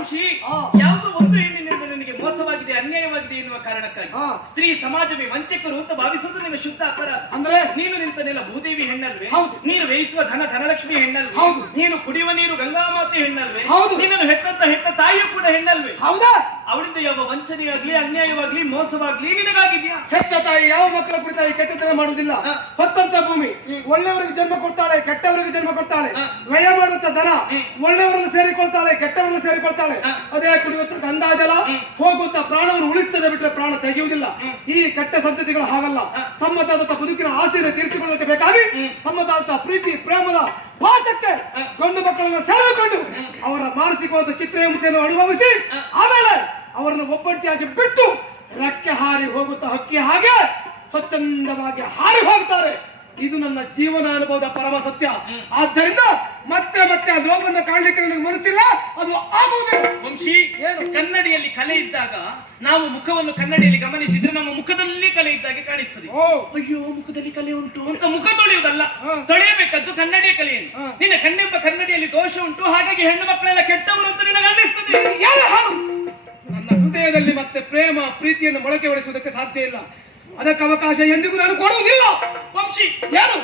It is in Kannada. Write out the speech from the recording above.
ವಂಶಿ ಯಾವುದೋ ಒಂದು ಹೆಣ್ಣಿನಿಂದ ನನಗೆ ಮೋಸವಾಗಿದೆ, ಅನ್ಯಾಯವಾಗಿದೆ ಎನ್ನುವ ಕಾರಣಕ್ಕಾಗಿ ಸ್ತ್ರೀ ಸಮಾಜವೇ ವಂಚಕರು ಅಂತ ಭಾವಿಸುವುದು ನಿಮ್ಮ ಶುದ್ಧ ಅಪರಾಧ. ಅಂದ್ರೆ ನೀನು ನಿಂತನೆಲ್ಲ ಭೂದೇವಿ ಹೆಣ್ಣಲ್ವೇ? ಹೌದು. ನೀನು ಬೇಯಿಸುವ ಧನಲಕ್ಷ್ಮಿ ಹೆಣ್ಣಲ್ವೇ? ಹೌದು. ನೀನು ಕುಡಿಯುವ ನೀರು ಗಂಗಾಮಾತೆ ಹೆಣ್ಣಲ್ವೇ? ಹೌದು. ನಿನ್ನನ್ನು ಹೆತ್ತ ತಾಯಿಯು ಕೂಡ ಹೆಣ್ಣಲ್ವೇ? ಹೌದಾ? ಅವಳಿಂದ ಯಾವ ವಂಚನೆಯಾಗ್ಲಿ, ಅನ್ಯಾಯವಾಗ್ಲಿ, ಮೋಸವಾಗ್ಲಿ ನಿನಗಾಗಿದ್ಯಾ? ಹೆತ್ತ ತಾಯಿ ಯಾವ ಮಕ್ಕಳ ಕುರಿತಾಗಿ ಕೆಟ್ಟತನ ಮಾಡುವುದಿಲ್ಲ. ಹೊತ್ತಂತ ಭೂಮಿ ಒಳ್ಳೆಯವರಿಗೆ ಜನ್ಮ ಕೊಡ್ತಾಳೆ, ಕೆಟ್ಟವರಿಗೆ ಜನ್ಮ ಕೊಡ್ತಾಳೆ. ವ್ಯಯ ಮಾಡುವಂತ ದನ ಒಳ್ಳೆಯವರನ್ನು ಸೇರಿಕೊಳ್ತಾಳೆ, ಕೆಟ್ಟವರನ್ನು ಸೇರಿಕೊಳ್ತಾಳೆ. ಅದೇ ಕುಡಿಯುವಂತ ಗಂಗಾಜಲ ಹೋಗುವಂತ ಪ್ರಾಣವನ್ನು ಉಳಿಸ್ತದೆ ಬಿಟ್ಟರೆ ಪ್ರಾಣ ತೆಗೆಯುವುದಿಲ್ಲ. ಈ ಕೆಟ್ಟ ಸಂತತಿಗಳು ಹಾಗಲ್ಲ. ತಮ್ಮದಾದಂತ ಬದುಕಿನ ಆಸೆಯನ್ನು ತೀರಿಸಿಕೊಳ್ಳಕ್ಕೆ ಬೇಕಾಗಿ ತಮ್ಮದಾದಂತ ಪ್ರೀತಿ ಪ್ರೇಮದ ಭಾಷಕ್ಕೆ ಗಂಡು ಮಕ್ಕಳನ್ನು ಸೆಳೆದುಕೊಂಡು ಅವರ ಮಾನಸಿಕವಾದ ಚಿತ್ರಹಿಂಸೆಯನ್ನು ಅನುಭವಿಸಿ ಆಮೇಲೆ ಅವರನ್ನು ಒಬ್ಬಂಟಿಯಾಗಿ ಬಿಟ್ಟು ರೆಕ್ಕೆ ಹಾರಿ ಹೋಗುತ್ತಾ ಹಕ್ಕಿ ಹಾಗೆ ಸ್ವಚ್ಛಂದವಾಗಿ ಹಾರಿ ಹೋಗ್ತಾರೆ. ಇದು ನನ್ನ ಜೀವನ ಅನುಭವದ ಪರಮ ಸತ್ಯ. ಆದ್ದರಿಂದ ಮತ್ತೆ ಮತ್ತೆ ಆ ನೋವನ್ನು ಕಾಣಲಿಕ್ಕೆ ನನಗೆ ಮನಸ್ಸಿಲ್ಲ, ಅದು ಆಗುವುದಿಲ್ಲ. ವಂಶಿ, ಏನು ಕನ್ನಡಿಯಲ್ಲಿ ಕಲೆ ಇದ್ದಾಗ ನಾವು ಮುಖವನ್ನು ಕನ್ನಡಿಯಲ್ಲಿ ಗಮನಿಸಿದ್ರೆ ನಮ್ಮ ಮುಖದಲ್ಲಿ ಕಲೆ ಇದ್ದಾಗೆ ಕಾಣಿಸ್ತದೆ. ಅಯ್ಯೋ ಮುಖದಲ್ಲಿ ಕಲೆ ಉಂಟು ಅಂತ ಮುಖ ತೊಳೆಯುವುದಲ್ಲ, ತೊಳೆಯಬೇಕದ್ದು ಕನ್ನಡಿಯ ಕಲೆಯನ್ನು. ನಿನ್ನ ಕಣ್ಣೆಂಬ ಕನ್ನಡಿಯಲ್ಲಿ ದೋಷ ಉಂಟು, ಹಾಗಾಗಿ ಹೆಣ್ಣು ಮಕ್ಕಳೆಲ್ಲ ಕೆಟ್ಟವರು ಅಂತ ನಿನಗೆ ಅನ್ನಿಸ್ತದೆ. ನನ್ನ ಹೃದಯದಲ್ಲಿ ಮತ್ತೆ ಪ್ರೇಮ ಪ್ರೀತಿಯನ್ನು ಮೊಳಕೆ ಹೊಡೆಸುವುದಕ್ಕೆ ಸಾಧ್ಯ ಇಲ್ಲ. ಅದಕ್ಕೆ ಅವಕಾಶ ಎಂದಿಗೂ ನಾನು ಕೊಡುವುದಿಲ್ಲ. ವಂಶಿ, ಏನು